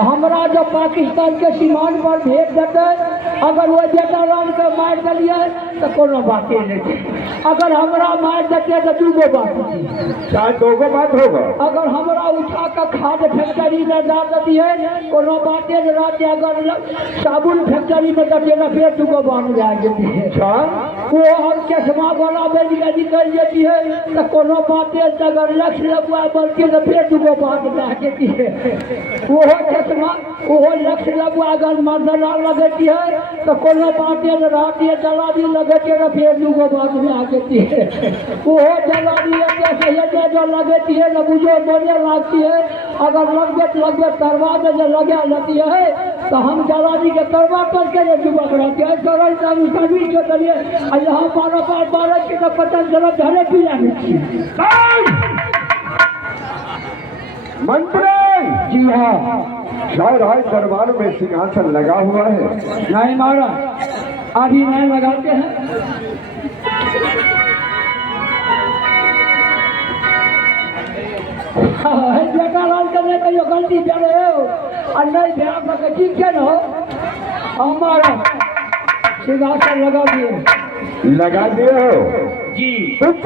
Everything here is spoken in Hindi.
हमरा जब पाकिस्तान के सीमान पर भेज देते, अगर वो बेटा राम के मार दिलिए तो कोनो बाते नहीं थी। अगर हमरा मार देते तो दूगो बात थी, चाहे दोगो बात होगा। अगर हमरा उठा कर खाद फैक्ट्री में डाल देती है कोनो बाते नहीं रहती। अगर साबुन फैक्ट्री में देते तो फिर दूगो बात जा जाती है। वो हम चश्मा वाला बेच के निकल जाती है तो कोनो बाते, अगर लक्ष्य लगवा बनती है तो फिर दूगो बात जा जाती है। वो चश्मा वो लक्ष्य लगवा अगर मर्दना लगती है तो कोनो बाते रहती है, जलादी लगती है तो फिर दूगो बात में आ जाती है। वो जलादी जो लगती है ना मुझे बढ़िया लगती है। अगर लगे तरवा में जो लगा लेती है तो हम जलादी के तरवा करके जो जुबक रहती है सरल सभी के चलिए यहाँ बारह के तो 50 जगह घरे पी जाती है। मंत्री जी हाँ, शायद आज दरबार में सिंहासन लगा हुआ है। नहीं महाराज, अभी नहीं लगाते हैं। बेटा लाल करने का जो गलती कर रहे हो और नहीं ध्यान रखे, ठीक है ना? हमारा सिंहासन लगा दिए लगा दिए हो जी।